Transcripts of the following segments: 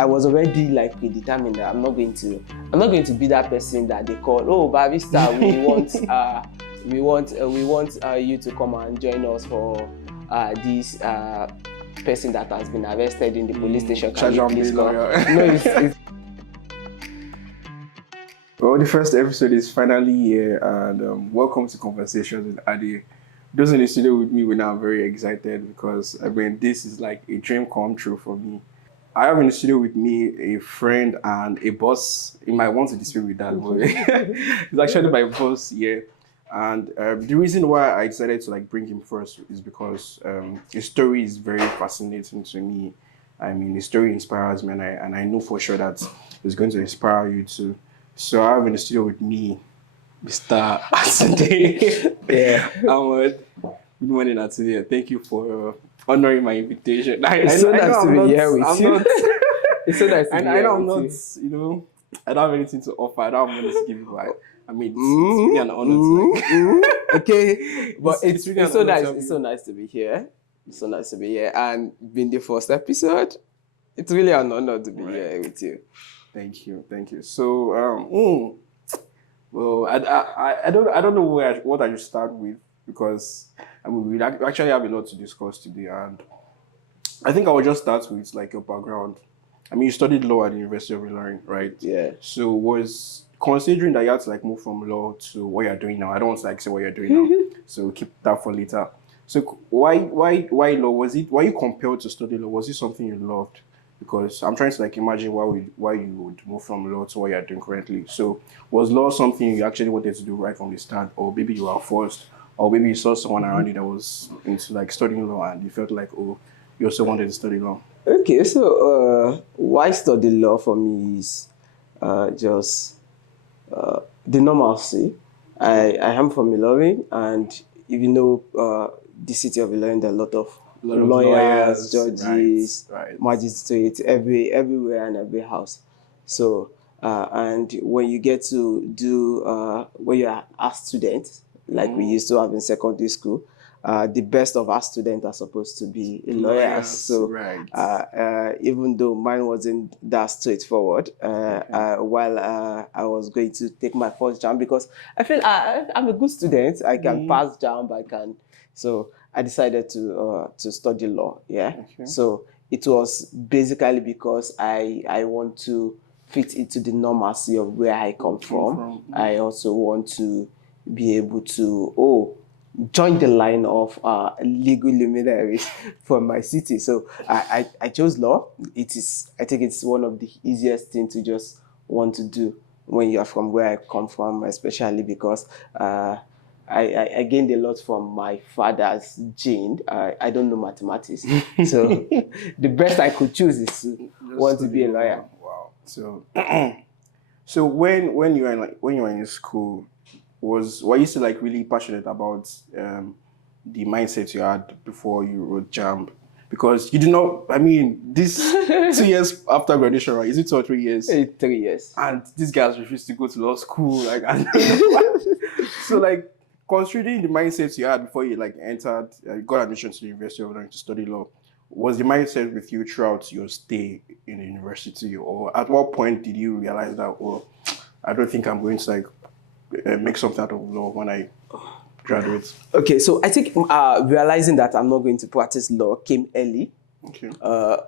I was already like predetermined that I'm not going to be that person that they call, oh, barista, we want you to come and join us for this person that has been arrested in the police station. Can you please come? No, it's Well, the first episode is finally here, and welcome to Conversations with Adi. Those in the studio with me, now I'm very excited because this is like a dream come true for me. I have in the studio with me a friend and a boss. You might want to dispute with that, but he's actually my boss here. And the reason why I decided to bring him first is because his story is very fascinating to me. I mean, his story inspires me, and I know for sure that it's going to inspire you too. So I have in the studio with me Mr. Atunde. yeah. Ahmed. Good morning, Atunde. Thank you for honoring my invitation. It's so nice to be here with you. It's so nice to be here. I know I'm not, I don't have anything to offer. I don't have anything to give you. I mean, it's really an honor to okay, but it's really so nice. It's so nice to be here. It's so nice to be here, and being the first episode, it's really an honor to be here with you. Thank you. So, well, I don't know what I should start with because we actually have a lot to discuss today, and I think I will just start with your background. I mean, you studied law at the University of Ilorin, right? Yeah. So was considering that you had to move from law to what you're doing now. I don't want to say what you're doing now, so keep that for later. So why law? Why you compelled to study law? Was it something you loved? Because I'm trying to imagine why you would move from law to what you're doing currently. So was law something you actually wanted to do right from the start, or maybe you were forced, or maybe you saw someone around you that was into studying law and you felt you also wanted to study law? Okay, so why study law for me is just the normalcy. I am from Ilorin, and even though the city of Ilorin, there are a lot of lawyers, judges, right. Magistrates, everywhere and every house. So, and when you get to do, when you're a student, we used to have in secondary school, the best of our students are supposed to be lawyers. So, right. Even though mine wasn't that straightforward, while I was going to take my first JAMB, because I feel I'm a good student, I can pass JAMB, so I decided to study law. Yeah. Okay. So it was basically because I want to fit into the normalcy of where I come from. I also want to be able to join the line of legal luminaries from my city. So I chose law. I think it's one of the easiest things to just want to do when you are from where I come from, especially because I gained a lot from my father's gene. I don't know mathematics, so the best I could choose is to want to be a lawyer. Wow. So when you were in school, were you still really passionate about the mindset you had before you wrote JAMB? Because you did not. I mean, this 2 years after graduation, right? Is it 2 or 3 years? 3 years. And these guys refused to go to law school. So considering the mindset you had before you entered, got admission to the University of Ilorin to study law, was the mindset with you throughout your stay in the university, or at what point did you realize that, I don't think I'm going to make something out of law when I graduate? Okay, so I think realizing that I'm not going to practice law came early. Okay.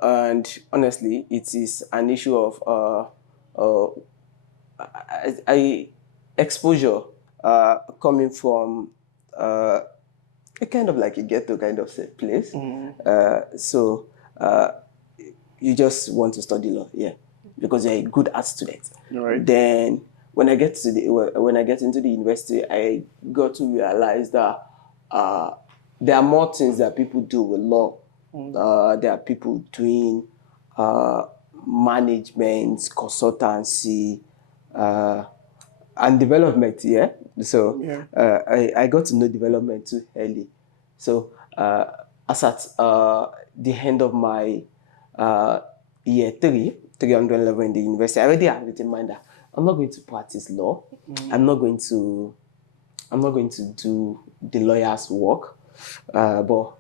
And honestly, it is an issue of exposure coming from a kind of a ghetto kind of place. So you just want to study law, yeah, because you're a good art student. Right. Then when I get into the university, I got to realize that there are more things that people do with law. There are people doing management, consultancy, and development. Yeah. So I got to know development too early. So as at the end of my year 300 level in the university, I already have it in mind that I'm not going to practice law. I'm not going to do the lawyer's work. But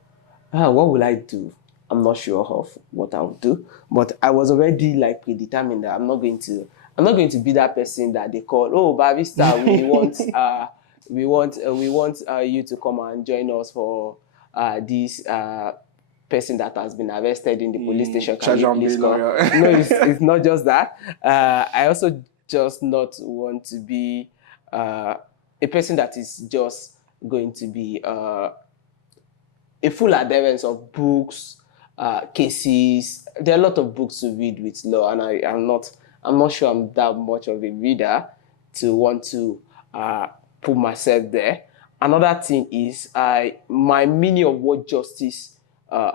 what will I do? I'm not sure of what I would do. But I was already like predetermined that I'm not going to be that person that they call, oh, barista, we want you to come and join us for this person that has been arrested in the police station. Can Charge you and please bail come? lawyer. No, it's not just that. I also just not want to be a person that is just going to be a full adherence of books, cases. There are a lot of books to read with law, and I'm not sure I'm that much of a reader to want to put myself there. Another thing is my meaning of what justice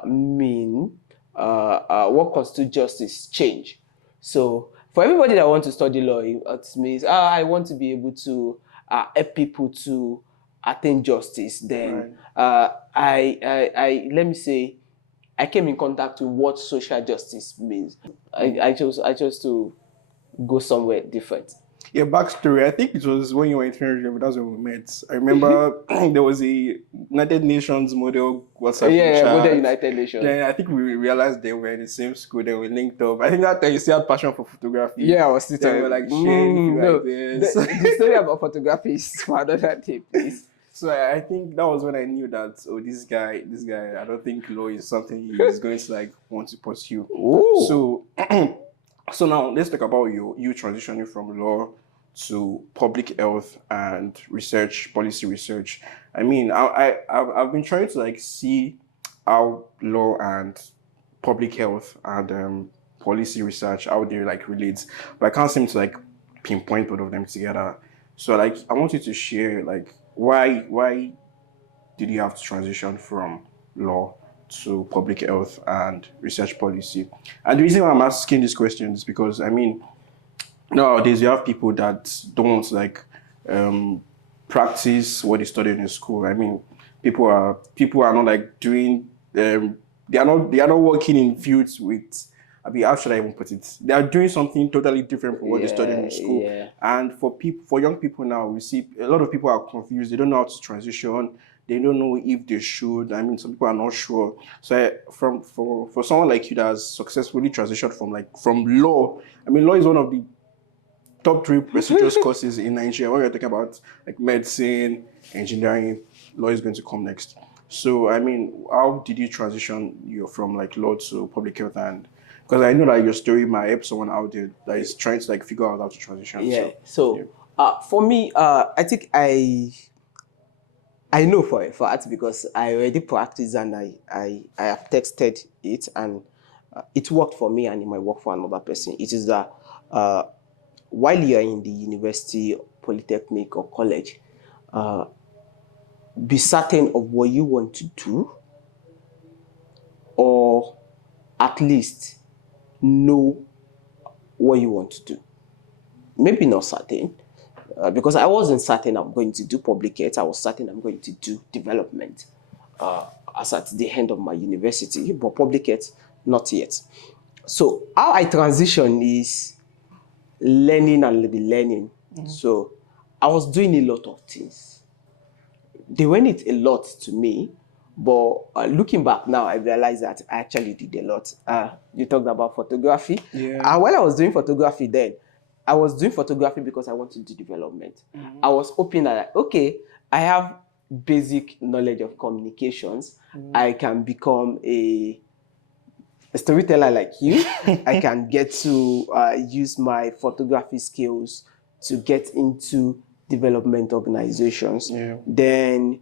mean, what constitutes justice change. So for everybody that wants to study law, it means I want to be able to help people to attain justice. Then Right. I let me say I came in contact with what social justice means. I chose to go somewhere different. Yeah, backstory. I think it was when you were in Trinidad, but that's when we met. I remember there was a United Nations model WhatsApp group Yeah, Model chat. United Nations. Then I think we realized they were in the same school. Then we linked up. I think that time you still had passion for photography. Yeah, I was still Then we telling were like sharing a few no, ideas. the story about photography is for another day, please. So I think that was when I knew that this guy, I don't think law is something he's going to like want to pursue. Ooh. So, so now let's talk about you transitioning from law to public health and research, policy research. I mean, I've been trying to like see how law and public health and policy research how they like relate, but I can't seem to like pinpoint both of them together. So like I want you to share like why did you have to transition from law to public health and research policy? And the reason why I'm asking these questions is because I mean nowadays you have people that don't like um, practice what they studied in school. I mean, people are not like doing they are not working in fields with. I mean, how should I even put it? They are doing something totally different from what they studied in school. Yeah. And for young people now, we see a lot of people are confused. They don't know how to transition. They don't know if they should. I mean, some people are not sure. So, for someone like you that has successfully transitioned from law, I mean, law is one of the top three prestigious courses in Nigeria. When we're talking about like medicine, engineering, law is going to come next. So, I mean, how did you transition you from like law to public health? And because I know that your story might help someone out there that is trying to like figure out how to transition. Yeah. So, For me, I think I know for a fact because I already practiced and I have tested it and it worked for me and it might work for another person. It is that while you are in the university, polytechnic or college, be certain of what you want to do, or at least know what you want to do. Maybe not certain, because I wasn't certain I'm going to do public health. I was certain I'm going to do development as at the end of my university, but public health, not yet. So how I transition is learning and relearning. So I was doing a lot of things. They weren't a lot to me, but looking back now, I realized that I actually did a lot. You talked about photography. Yeah. While I was doing photography then, I was doing photography because I wanted to do development. I was hoping that, okay, I have basic knowledge of communications. I can become a storyteller like you. I can get to use my photography skills to get into development organizations. Yeah. Then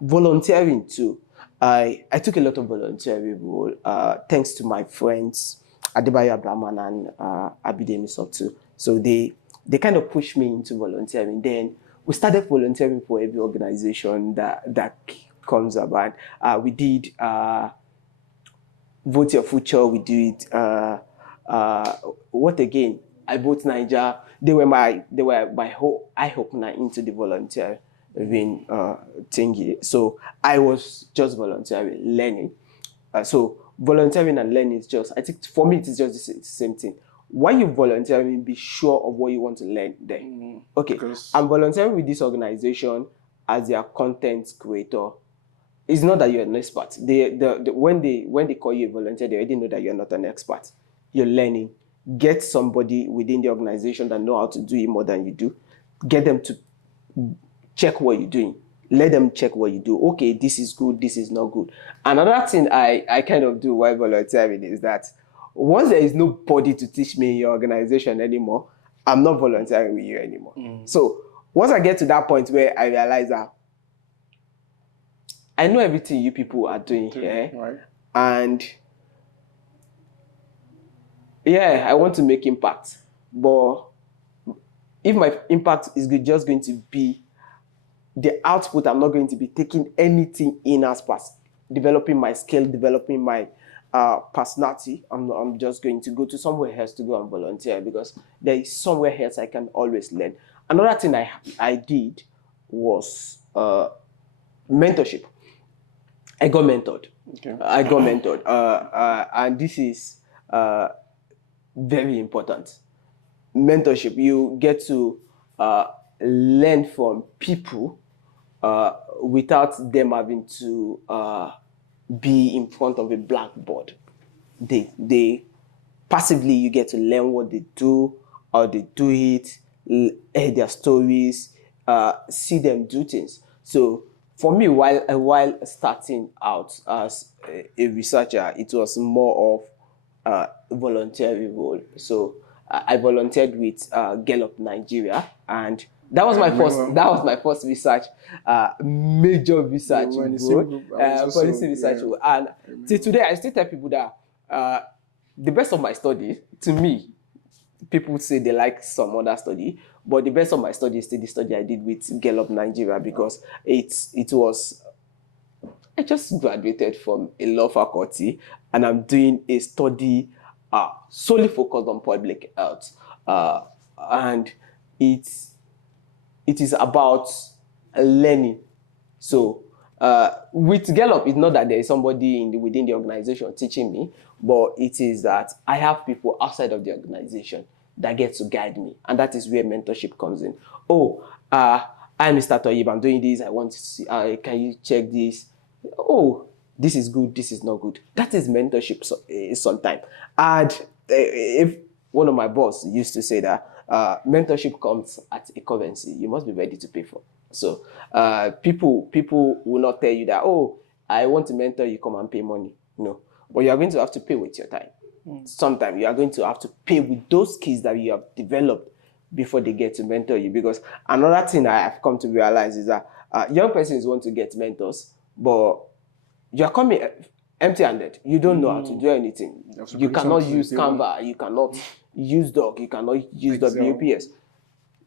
volunteering too. I took a lot of volunteering role thanks to my friends Adebayo Abraman and Abidemi Sotu. So they kind of pushed me into volunteering. Then we started volunteering for every organization that comes about. We did Vote Your Future. We do it. What again? I Vote Niger. They were my whole eye opener into the volunteering thingy. So I was just volunteering, learning. So volunteering and learning is just, I think for me it is just the same thing. While you volunteering, be sure of what you want to learn then. Okay, Because- I'm volunteering with this organization as their content creator. it's not that you're an expert. When they call you a volunteer, they already know that you're not an expert. You're learning. Get somebody within the organization that know how to do it more than you do. Get them to check what you're doing. Let them check what you do. Okay, this is good, this is not good. Another thing I kind of do while volunteering is that once there is nobody to teach me in your organization anymore, I'm not volunteering with you anymore. So once I get to that point where I realize that I know everything you people are doing here, Right. and yeah, I want to make impact. But if my impact is just going to be the output, I'm not going to be taking anything in as past developing my skill, developing my personality. I'm just going to go to somewhere else to go and volunteer because there is somewhere else I can always learn. Another thing I did was mentorship. I got mentored. Okay. I got mentored, and this is very important. Mentorship, you get to learn from people without them having to be in front of a blackboard. They passively, you get to learn what they do, how they do it, hear their stories, see them do things. So for me, while starting out as a researcher, it was more of voluntary role. So I volunteered with Gallup Nigeria, and that was my first. remember. That was my first research, major research we're in the same role, group. I was also- policy research yeah. role. And till today, I still tell people that the best of my study, to me, people say they like some other study, but the best of my study is still the study I did with Gallup Nigeria because it was. I just graduated from a law faculty and I'm doing a study solely focused on public health. And it's it is about learning. So with Gallup, it's not that there is somebody within the organization teaching me, but it is that I have people outside of the organization that get to guide me, and that is where mentorship comes in. Oh, I'm Mr. Toyib, I'm doing this. I want to see. Can you check this? Oh, this is good. This is not good. That is mentorship. Sometimes, and if one of my boss used to say that mentorship comes at a currency you must be ready to pay for. So people will not tell you that, oh, I want to mentor you, come and pay money. No, but you are going to have to pay with your time. Sometimes you are going to have to pay with those skills that you have developed before they get to mentor you. Because another thing I have come to realize is that young persons want to get mentors, but you are coming empty-handed. You don't know how to do anything. You cannot use Canva. You cannot use Doc. You cannot use WPS.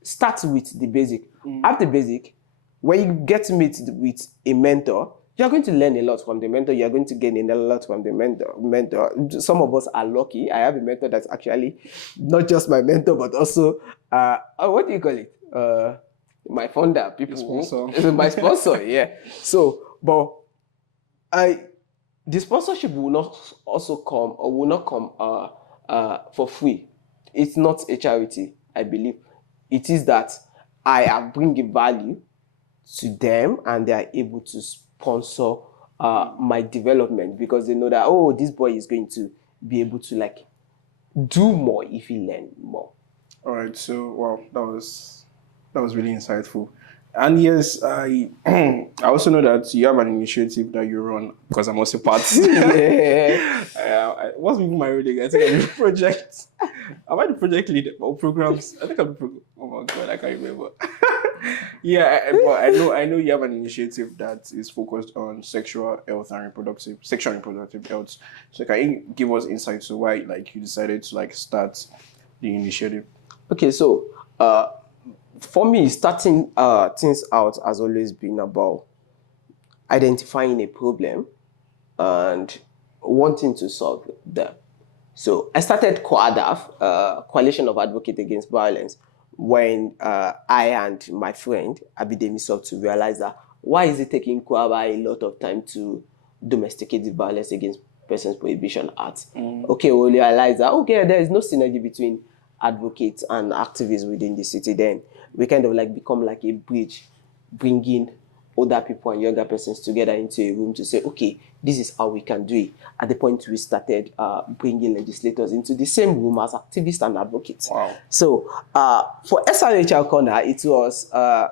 Start with the basic. After basic, when you get to meet with a mentor, you're going to learn a lot from the mentor. You're going to gain a lot from the mentor. Some of us are lucky. I have a mentor that's actually not just my mentor, but also, what do you call it? My founder. People, sponsor. my sponsor, yeah. So, but the sponsorship will not also come or will not come for free. It's not a charity, I believe. It is that I am bringing value to them and they are able to sponsor my development because they know that, oh, this boy is going to be able to like do more if he learn more. All right, so wow, that was really insightful. And yes, I I also know that you have an initiative that you run because I'm also part. Yeah. What's even my role again? I think I'm the project. Am I the project leader or programs? I think I'm the program. Oh my god, I can't remember. Yeah, but I know you have an initiative that is focused on sexual health and sexual and reproductive health. So can you give us insight to why like you decided to like start the initiative? Okay, so for me, starting things out has always been about identifying a problem and wanting to solve them. So I started COADAV, Coalition of Advocates Against Violence, when I and my friend Abidemi sought to realize that why is it taking COADAV a lot of time to domesticate the Violence Against Persons Prohibition Act? Okay, we realized that, okay, there is no synergy between advocates and activists within the city. Then we kind of like become like a bridge, bringing older people and younger persons together into a room to say, okay, this is how we can do it. At the point we started bringing legislators into the same room as activists and advocates. Wow. So for SRHR Corner, it was, and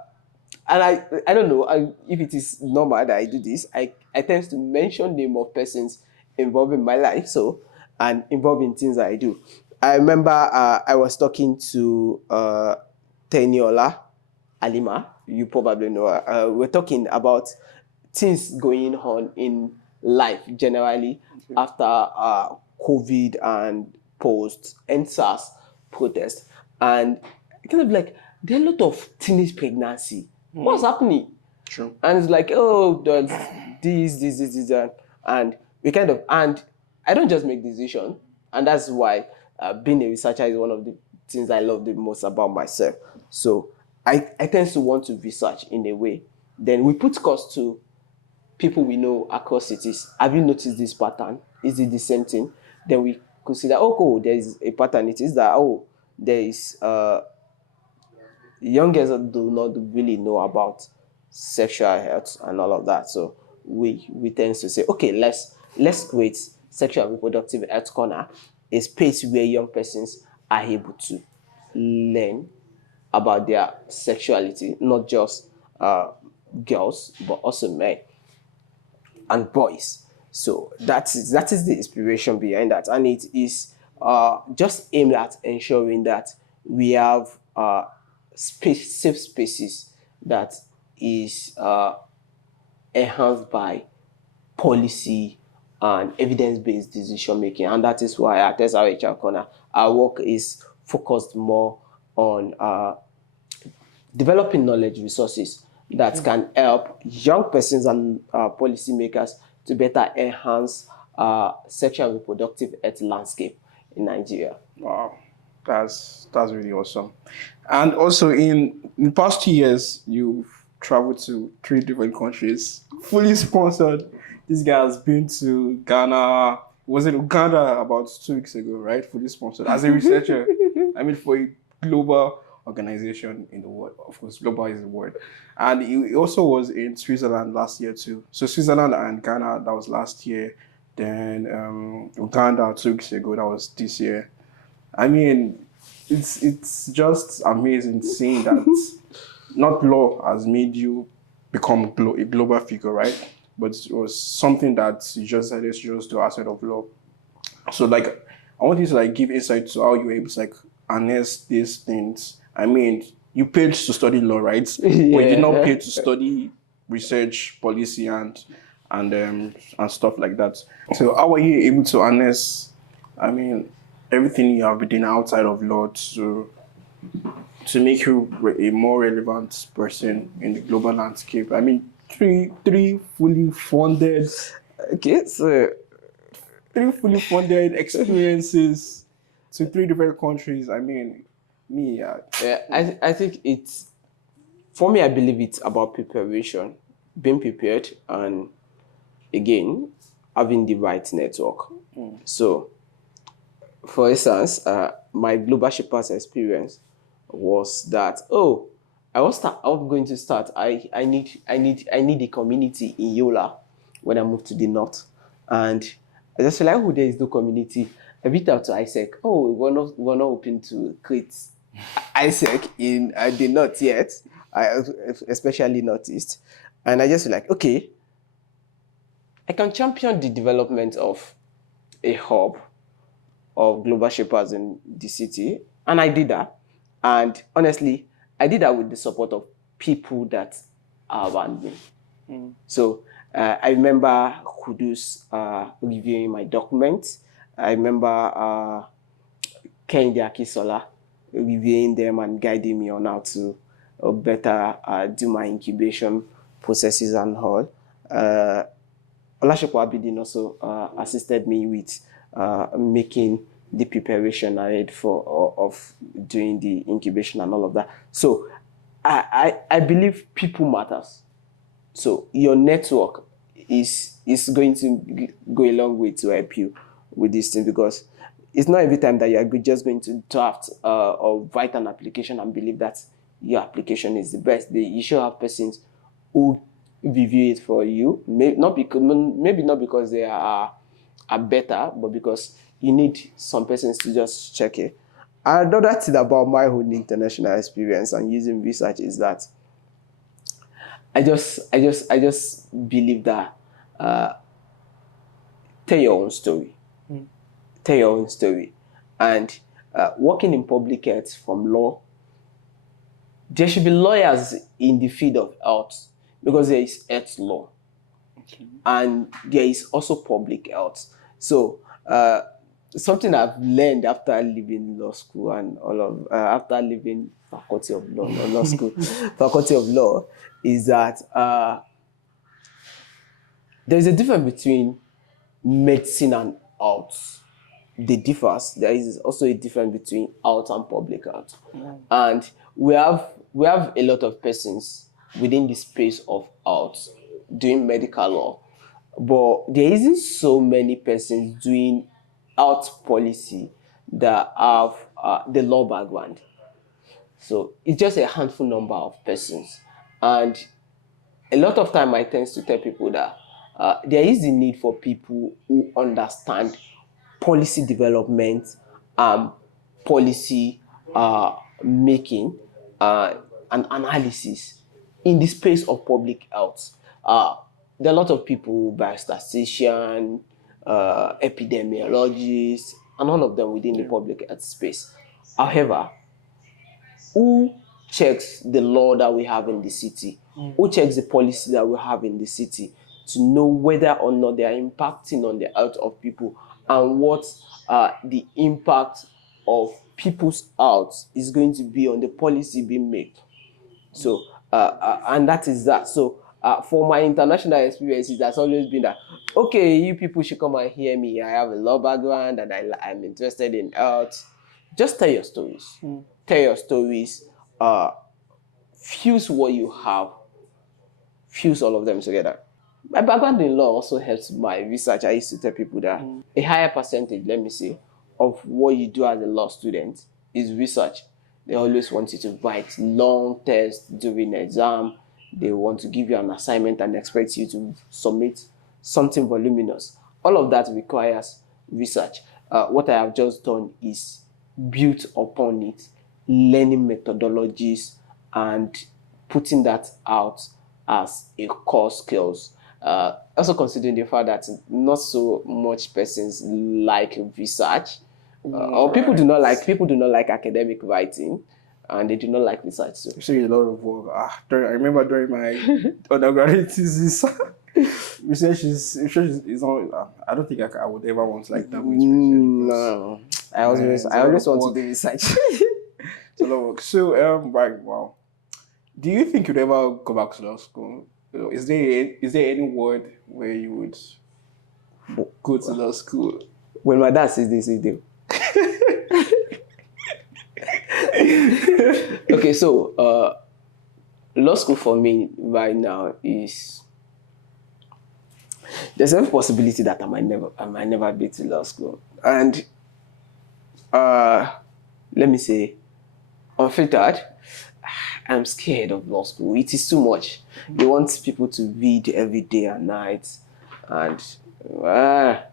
I don't know if it is normal that I do this. I tend to mention name of persons involved in my life, so and involved in things that I do. I remember I was talking to Teniola Alima. You probably know her. We're talking about things going on in life generally after COVID and post NSAS protest. And kind of like, there are a lot of teenage pregnancy. What's happening? True. And it's like, oh, there's this, and we kind of, and I don't just make decisions, and that's why being a researcher is one of the things I love the most about myself. So I tend to want to research in a way. Then we put cost to people we know across cities. Have you noticed this pattern? Is it the same thing? Then we consider, oh, cool, there is a pattern. It is that, oh, there is young girls that do not really know about sexual health and all of that. So we tend to say, okay, let's create sexual and reproductive health corner, a space where young persons are able to learn about their sexuality, not just girls, but also men and boys. So that is the inspiration behind that, and it is just aimed at ensuring that we have safe spaces that is enhanced by policy and evidence-based decision making, and that is why at SRHR Corner our work is focused more on developing knowledge resources that can help young persons and policymakers to better enhance sexual and reproductive health landscape in Nigeria. Wow, that's really awesome. And also, in the past 2 years, you've traveled to 3 different countries, fully sponsored. This guy has been to Ghana. Was in Uganda about 2 weeks ago, right? Fully sponsored as a researcher. I mean, for a global organization in the world. Of course, global is the word. And he also was in Switzerland last year too. So Switzerland and Ghana, that was last year. Then Uganda 2 weeks ago, that was this year. I mean, it's just amazing seeing that not law has made you become a global figure, right? But it was something that you just decided to just do outside of law. So like, I want you to like give insight to how you were able to like harness these things. I mean, you paid to study law, right? But you did not pay to study research, policy, and stuff like that. So how are you able to harness, I mean, everything you have been doing outside of law to make you a more relevant person in the global landscape? I mean, three fully funded, Okay, so experiences to 3 different countries. I mean, me, I think it's, for me, I believe it's about preparation, being prepared, and again, having the right network. So, for instance, my global shippers experience was that, oh, I'm going to start. I need a community in Yola when I move to the north, and I just feel like, oh, there is no community. I reached out to ISEC. Oh, we're not open to create ISEC in the north yet, especially northeast, and I just feel like, okay, I can champion the development of a hub of global shapers in the city. And I did that. And honestly, I did that with the support of people that are around me. So I remember Kudus reviewing my documents. I remember Kehinde Akisola reviewing them and guiding me on how to better do my incubation processes and all. Olashopo Abidin also assisted me with making the preparation ahead of doing the incubation and all of that. So I believe people matters. So your network is going to go a long way to help you with this thing, because it's not every time that you're just going to draft or write an application and believe that your application is the best. You should have persons who review it for you. Maybe not because they are better, but because you need some persons to just check it. Another thing about my own international experience and using research is that I just believe that tell your own story. Tell your own story. And working in public health from law, there should be lawyers in the field of health because there is health law and there is also public health. So something I've learned after leaving law school and all of after leaving faculty of law, not law school, faculty of law, is that there's a difference between medicine and health. They differs. There is also a difference between health and public health, and we have a lot of persons within the space of health doing medical law, but there isn't so many persons doing health policy that have the law background. So it's just a handful number of persons, and a lot of time I tend to tell people that there is a need for people who understand policy development, policy making, and analysis in the space of public health. There are a lot of people, biostatistician, epidemiologists, and all of them within the public health space. However, who checks the law that we have in the city? Who checks the policy that we have in the city to know whether or not they are impacting on the health of people and what the impact of people's health is going to be on the policy being made? So, and that is that. So, for my international experiences, that's always been that, okay, you people should come and hear me. I have a law background and I'm interested in health. Just tell your stories. Tell your stories. Fuse what you have. Fuse all of them together. My background in law also helps my research. I used to tell people that a higher percentage, let me say, of what you do as a law student is research. They always want you to write long tests during exam. They want to give you an assignment and expect you to submit something voluminous. All of that requires research. What I have just done is built upon it, learning methodologies and putting that out as a core skills. Also considering the fact that not so much persons like research, or people do not like academic writing, and they do not like research. So So a lot of work. I remember during my undergraduate thesis, research is not. I don't think I would ever want like that much research. no, I always want to do research. It's a lot of work. So right, wow. Do you think you'd ever go back to law school? Is there any word where you would go to law school? When my dad says this, he do. Okay, so law school for me right now is, there's every possibility that I might never be to law school, and let me say, unfiltered, I'm scared of law school. It is too much. They want people to read every day and night, and I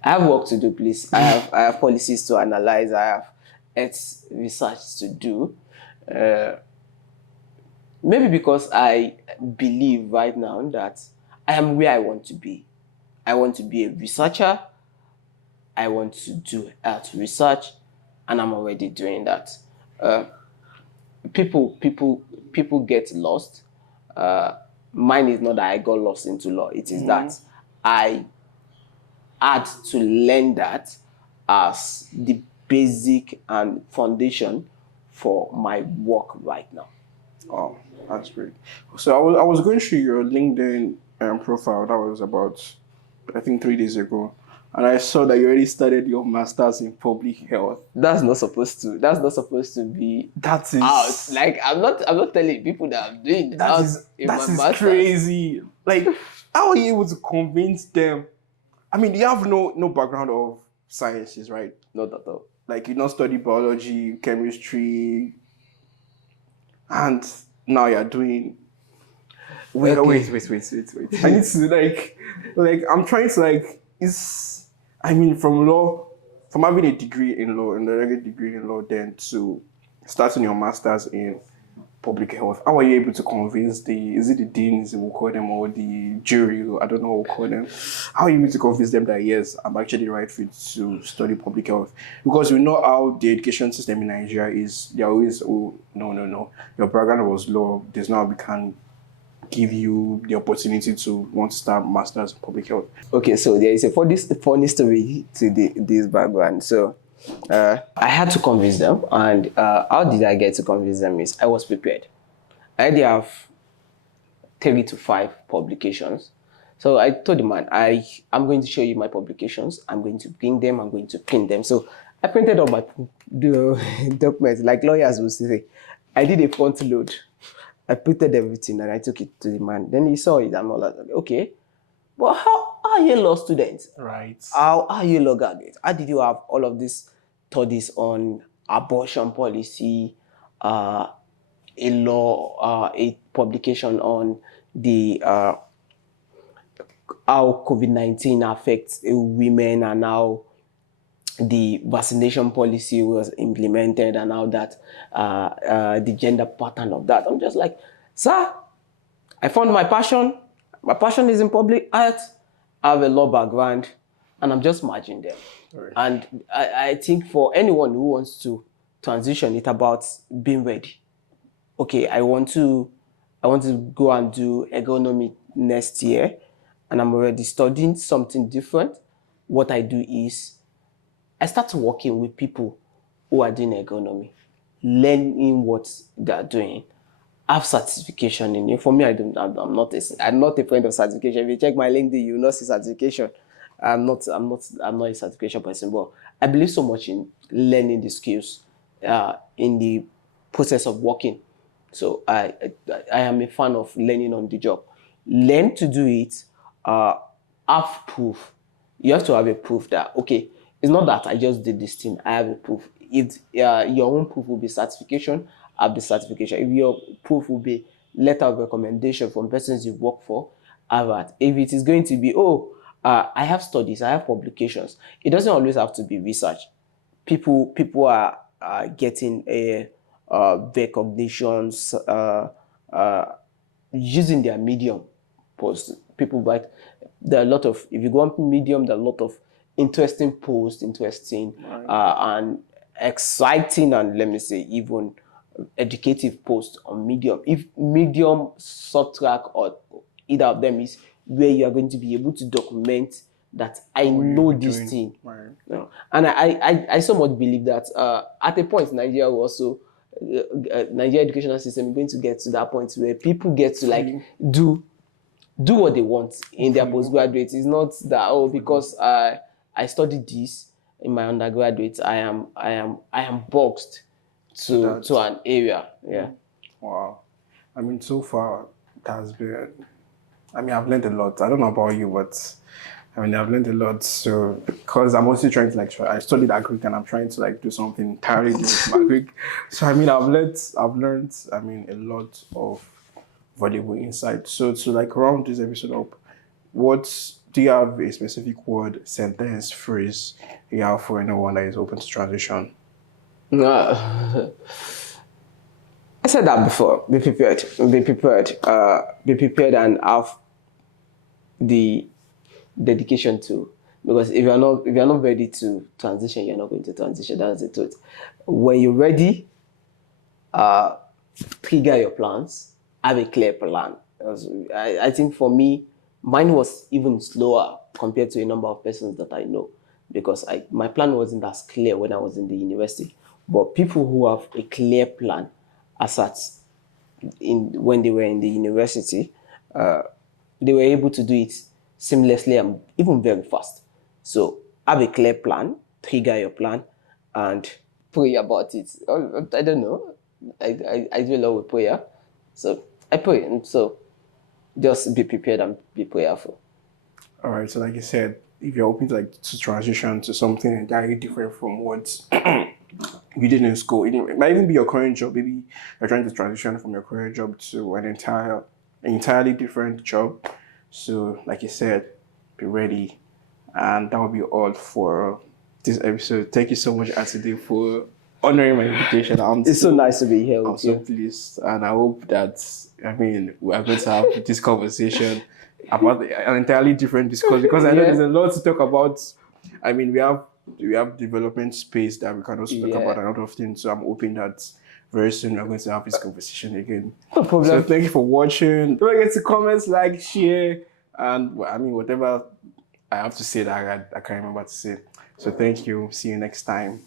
have work to do, please. I have policies to analyze. I have health research to do. Maybe because I believe right now that I am where I want to be. I want to be a researcher. I want to do health research, and I'm already doing that. People get lost. Mine is not that I got lost into law. It is that I had to learn that as the basic and foundation for my work right now. Oh, that's great. So I was going through your LinkedIn profile. That was about, I think, 3 days ago, and I saw that you already started your masters in public health. That's not supposed to. That's not supposed to be That is out. Like I'm not telling people that I'm doing that out is in that my is master's. crazy. Like, how are you able to convince them? I mean, you have no background of sciences, right? Not at all. Like, you don't study biology, chemistry, and now you're doing. Wait, Okay. wait. I need to I'm trying to is I mean from law, from having a degree in law, and a regular degree in law, then to starting your masters in public health. How are you able to convince is it the deans we'll call them or the jury? I don't know what we'll call them. How are you able to convince them that yes, I'm actually the right fit to study public health? Because we know how the education system in Nigeria is. They're always, oh no, your background was law. There's no how we can give you the opportunity to want to start masters in public health. Okay, so there is a funny story to this background. So I had to convince them, and how did I get to convince them? Is I was prepared. I already have 3 to 5 publications. So I told the man, I'm going to show you my publications. I'm going to bring them. I'm going to print them. So I printed all my documents, like lawyers will say. I did a front load. I printed everything and I took it to the man. Then he saw it and all that. Okay, but how are you a law student? Right. How are you a law graduate? How did you have all of these studies on abortion policy, a law, a publication on the how COVID-19 affects women and how the vaccination policy was implemented and how that the gender pattern of that. I'm just like, sir, I found my passion. My passion is in public health. I have a law background, and I'm just merging them. Right. And I think for anyone who wants to transition, it's about being ready. Okay, I want to go and do ergonomy next year, and I'm already studying something different. What I do is I start working with people who are doing ergonomy, learning what they are doing, have certification in it. For me, I'm not a friend of certification. If you check my LinkedIn, you will not see certification. I'm not a certification person, but I believe so much in learning the skills, in the process of working. So I am a fan of learning on the job. Learn to do it. Have proof. You have to have a proof that okay, it's not that I just did this thing. I have a proof. If your own proof will be certification, have the certification. If your proof will be letter of recommendation from persons you work for, have that. If it is going to be I have studies, I have publications. It doesn't always have to be research. People are getting a recognitions using their medium posts. People write, there are a lot of, if you go on medium, there are a lot of interesting posts, interesting and exciting, and let me say even educative posts on medium. If medium subtract or either of them is where you are going to be able to document that I know this thing. Right. No. And I so much believe that at a point Nigeria will also Nigeria educational system is going to get to that point where people get to like do what they want in their postgraduate. It's not that because I studied this in my undergraduate, I am boxed to an area. Yeah. Wow. I mean, so far it has been. I mean, I've learned a lot. I don't know about you, but I mean, I've learned a lot. So, because I'm also trying to I studied agric and I'm trying to do something entirely different from agric. So, I mean, I've learned, I mean, a lot of valuable insight. So, to round this episode up, do you have a specific word, sentence, phrase you have for anyone that is open to transition? I said that before. Be prepared. Be prepared. Be prepared and have the dedication to, because if you're not ready to transition, you're not going to transition. That's the truth. When you're ready, trigger your plans. Have a clear plan. I think for me, mine was even slower compared to a number of persons that I know, because my plan wasn't as clear when I was in the university. But people who have a clear plan, as at when they were in the university, they were able to do it seamlessly and even very fast. So have a clear plan, trigger your plan, and pray about it. I don't know. I do a lot with prayer. So I pray. And so just be prepared and be prayerful. All right. So, like you said, if you're hoping to transition to something entirely different from what you did in school, it might even be your current job. Maybe you're trying to transition from your current job to an an entirely different job. So, like I said, be ready. And that will be all for this episode. Thank you so much, Atunde, for honoring my invitation. It's so nice to be here I'm with so you. pleased, and I hope that we are going to have this conversation about an entirely different discourse because I know Yeah. there's a lot to talk about. I mean, we have development space that we can also talk about Yeah. a lot of things. So I'm hoping that very soon we're going to have this conversation again. No So problem. thank you for watching. Don't forget to comment, like, share, and whatever I have to say that I can't remember to say. So thank you. See you next time.